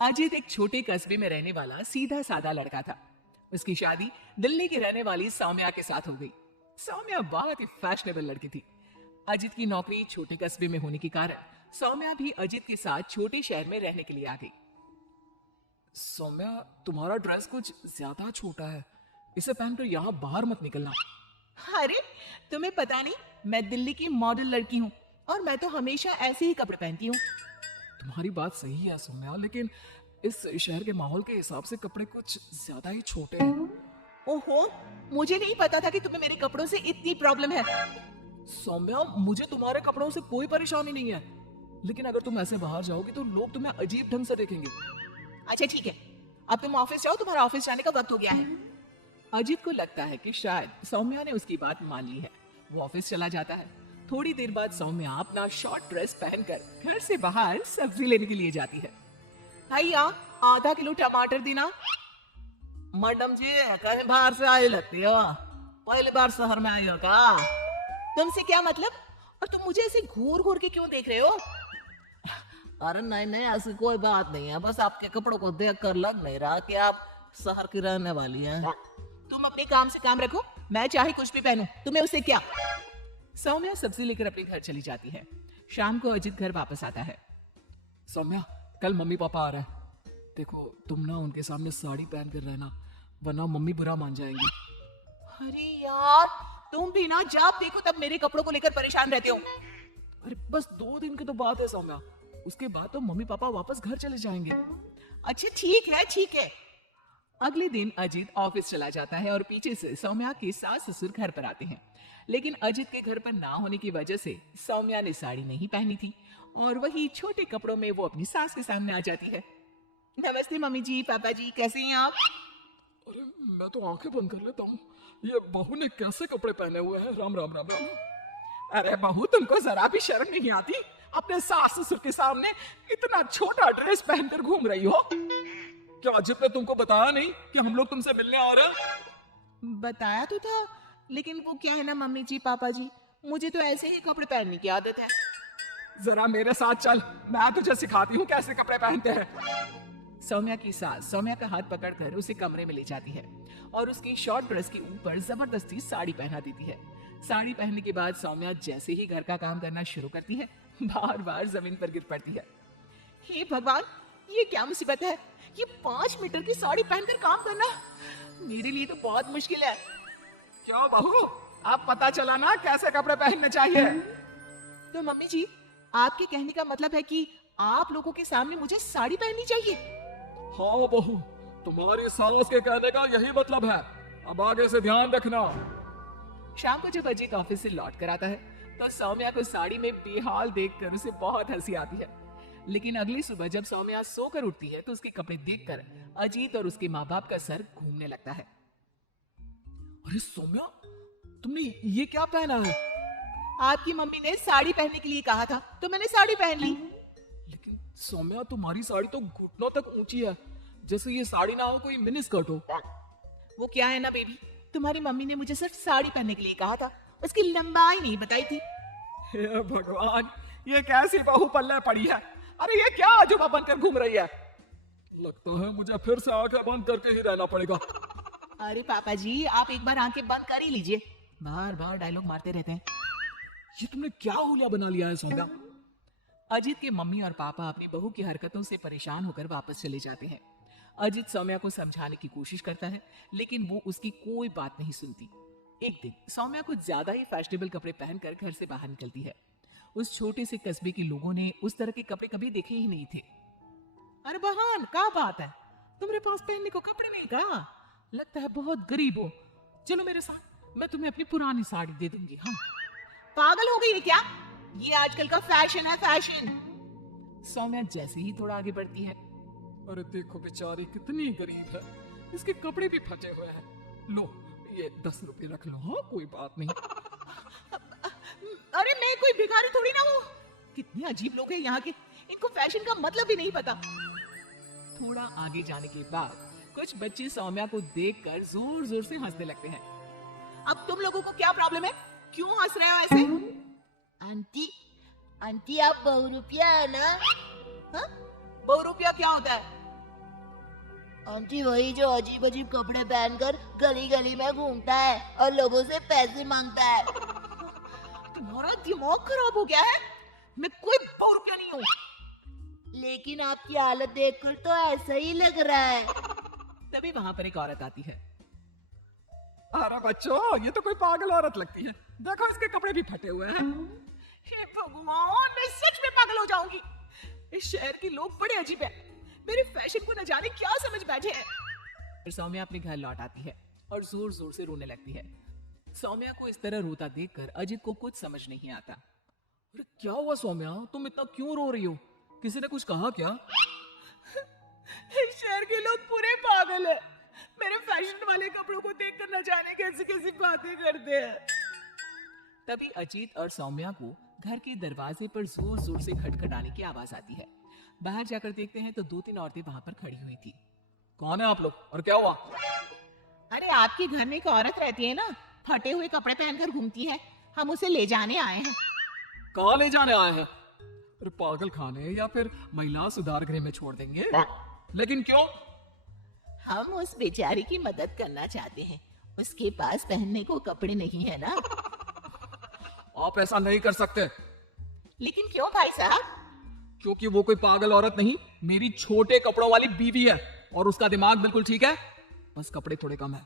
अजित एक छोटे कस्बे में रहने वाला सीधा साधा लड़का था। उसकी शादी दिल्ली की रहने वाली सौम्या के साथ हो गई। सौम्या बहुत ही फैशनेबल लड़की थी। अजित की नौकरी छोटे कस्बे में होने के कारण सौम्या भी अजित के साथ छोटे शहर में रहने के लिए आ गई। सौम्या, तुम्हारा ड्रेस कुछ ज्यादा छोटा है, इसे पहनकर यहाँ बाहर मत निकलना। अरे तुम्हें पता नहीं, मैं दिल्ली की मॉडल लड़की हूँ और मैं तो हमेशा ऐसे ही कपड़े पहनती हूँ। तुम्हारी बात सही है सौम्या, लेकिन इस शहर के माहौल के हिसाब से कपड़े कुछ ज्यादा ही छोटे हैं। ओहो, मुझे नहीं पता था कि तुम्हें मेरे कपड़ों से इतनी प्रॉब्लम है। सौम्या, मुझे तुम्हारे कपड़ों से कोई परेशानी नहीं है, लेकिन अगर तुम ऐसे बाहर जाओगी तो लोग तुम्हें अजीब ढंग से देखेंगे। अच्छा ठीक है, अब तुम ऑफिस जाओ, तुम्हारा ऑफिस जाने का वक्त हो गया है। अजीत को लगता है कि शायद सौम्या ने उसकी बात मान ली है। वो ऑफिस चला जाता है। थोड़ी देर बाद सौम्या अपना शॉर्ट ड्रेस पहनकर घर से बाहर सब्जी लेने के लिए जाती है। भैया, आधा किलो टमाटर देना। मैडम जी, कहीं बाहर से आई लगती हो, पहली बार शहर में आई हो क्या? तुमसे क्या मतलब? और तुम मुझे ऐसे घूर घूर के क्यों देख रहे हो? अरे नहीं नहीं, ऐसी कोई बात नहीं है, बस आपके कपड़ों को देख कर लग नहीं रहा कि आप शहर की रहने वाली हैं। तुम अपने काम से काम रखो, मैं चाहे कुछ भी पहनूं, तुम्हें उससे क्या? सौम्या सब्जी लेकर अपने घर चली जाती है। शाम को अजित घर वापस आता है। सौम्या, कल मम्मी पापा आ रहे हैं, देखो तुम ना उनके सामने साड़ी पहन कर रहना, वरना मम्मी बुरा मान जाएंगी। अरे यार, तुम भी ना जब देखो तब मेरे कपड़ों को लेकर परेशान रहते हो। अरे बस 2 दिन की तो बात है सौम्या, उसके बाद तो मम्मी पापा वापस घर चले जाएंगे। अच्छा ठीक है ठीक है। अगले दिन अजित ऑफिस चला जाता है और पीछे से सौम्या के सास ससुर घर पर आते हैं। लेकिन अजित के घर पर ना होने की वजह से सौम्या ने साड़ी नहीं पहनी थी और वही छोटे कपड़ों में वो अपनी सास के सामने आ जाती है। नमस्ते मम्मी जी, पापा जी, कैसे हैं आप? अरे मैं तो आंखें बंद कर लेता हूँ, ये बहू ने कैसे कपड़े पहने हुए हैं। राम राम राम राम। अरे बहू, तुमको जरा भी शर्म नहीं आती? अपने सास ससुर के सामने इतना छोटा ड्रेस पहनकर घूम रही हो। क्या अजित ने तुमको बताया नहीं कि हम लोग तुमसे मिलने आ रहे हैं? बताया तो था, लेकिन वो क्या है ना मम्मी जी, पापा जी, मुझे तो ऐसे ही कपड़े पहनने की आदत है। जरा मेरे साथ चल, मैं तुझे सिखाती हूँ कैसे कपड़े पहनते हैं। सौम्या की सास सौम्या का हाथ पकड़कर उसे कमरे में ले जाती है और उसकी शॉर्ट ड्रेस के ऊपर जबरदस्ती साड़ी पहना देती है। साड़ी पहनने के बाद सौम्या जैसे ही घर का काम करना शुरू करती है, बार बार जमीन पर गिर पड़ती है। हे भगवान, ये क्या मुसीबत है? ये 5 मीटर की साड़ी पहनकर काम करना मेरे लिए तो बहुत मुश्किल है। क्यों बहू, अब पता चला ना कैसे कपड़े पहनने चाहिए? तो मम्मी जी, आपके कहने का मतलब है कि आप लोगों के सामने मुझे साड़ी पहननी चाहिए? हाँ बहू, तुम्हारी सास के कहने का यही मतलब है। अब आगे से ध्यान रखना। शाम को जब अजीत ऑफिस से लौट कर आता है तो सौम्या को साड़ी में बेहाल देखकर उसे बहुत हंसी आती है। लेकिन अगली सुबह जब सौम्या सोकर उठती है तो उसके कपड़े देखकर अजीत और उसके माँ बाप का सर घूमने लगता है। अरे सौम्या, तुमने ये क्या पहना है? आपकी मम्मी ने साड़ी पहनने के लिए कहा था तो मैंने साड़ी पहन ली। लेकिन सौम्या, तुम्हारी साड़ी तो घुटनों तक ऊंची है, जैसे ये साड़ी ना हो कोई मिनी स्कर्ट हो। वो क्या है ना बेबी, तुम्हारी मम्मी ने मुझे सिर्फ साड़ी पहनने के लिए कहा था, उसकी लंबाई नहीं बताई थी। हे भगवान, ये कैसी बहू पल्ले पड़ी है? अरे ये क्या अजूबा बनकर घूम रही है? लगता है मुझे फिर से आंखें बंद करके ही रहना पड़ेगा। अरे पापा जी, आप एक बार आंखें बंद कर ही लीजिए, बार बार डायलॉग मारते रहते हैं। ये तुमने क्या हुलिया बना लिया है सौम्या? अजीत के मम्मी और पापा अपनी बहू की हरकतों से परेशान होकर वापस चले जाते हैं। अजीत सौम्या को समझाने की कोशिश करता है, लेकिन वो उसकी कोई बात नहीं सुनती। एक दिन सौम्या कुछ ज्यादा ही फैशनेबल कपड़े पहनकर घर से बाहर निकलती है। उस छोटे से कस्बे के लोगों ने उस तरह के कपड़े कभी देखे ही नहीं थे। अरे बहन, क्या बात है, तुम्हारे पास पहनने को कपड़े नहीं का? लगता है बहुत गरीब हो। चलो मेरे साथ, मैं तुम्हें अपनी पुरानी साड़ी दे दूंगी। हाँ, पागल हो गई है क्या? ये आजकल का फैशन है, फैशन। सौम्या जैसे ही थोड़ा आगे बढ़ती है, अरे देखो बेचारी कितनी गरीब है, इसके कपड़े भी फटे हुए हैं। लो ये 10 रुपए रख लो। हाँ कोई बात नहीं। अरे मैं कोई भिखारी थोड़ी ना हूँ। कितने अजीब लोग हैं यहाँ के, इनको फैशन का मतलब भी नहीं पता। थोड़ा आगे जाने के बाद कुछ बच्चे सौम्या को देखकर जोर जोर से हंसने लगते हैं। अब तुम लोगों को क्या प्रॉब्लम है? क्यों हंस रहे हो ऐसे? आंटी, आंटी आप बहुरूपिया है ना? हाँ? 2 रुपया क्या होता है? आंटी वही जो अजीब अजीब कपड़े पहनकर गली गली में घूमता है और लोगों से पैसे मांगता है। तुम्हारा दिमाग खराब हो गया है? मैं कोई 2 रुपया नहीं हूँ। लेकिन आपकी हालत देखकर तो ऐसा ही लग रहा है। तभी वहां पर एक औरत आती है। अरे बच्चों, ये तो कोई पागल औरत लगती है। देखो इसके कपड़े भी फटे हुए हैं। हे भगवान, मैं सच में पागल हो जाऊंगी। इस शहर के लोग बड़े अजीब हैं। मेरे फैशन को न जाने क्या समझ बैठे हैं। फिर सौम्या अपने घर लौट आती है और जोर जोर से रोने लगती है। सौम्या को इस तरह रोता देखकर अजित को कुछ समझ नहीं आता। अरे क्या हुआ सौम्या, तुम इतना क्यों रो रही हो? किसी ने कुछ कहा क्या? इस शहर के लोग पूरे पागल हैं। मेरे फैशन वाले कपड़ों को देखकर न जाने कैसी कैसी बातें करते हैं। तभी अजीत और सौम्या को घर के दरवाजे पर जोर जोर से खटखटाने की आवाज आती है। बाहर जाकर देखते हैं तो 2-3 औरतें वहां पर खड़ी हुई थी। कौन है आप लोग और क्या हुआ? अरे आपके घर में एक औरत रहती है ना, फटे हुए कपड़े पहनकर घूमती है। हम उसे ले जाने आए हैं। कहाँ ले जाने आए हैं? अरे पागल खाने या फिर महिला सुधार गृह में छोड़ देंगे? लेकिन क्यों? हम उस बेचारी की मदद करना चाहते हैं। उसके पास पहनने को कपड़े नहीं है ना। आप ऐसा नहीं कर सकते। लेकिन क्यों भाई साहब? क्योंकि वो कोई पागल औरत नहीं, मेरी छोटे कपड़ों वाली बीवी है और उसका दिमाग बिल्कुल ठीक है, बस कपड़े थोड़े कम है।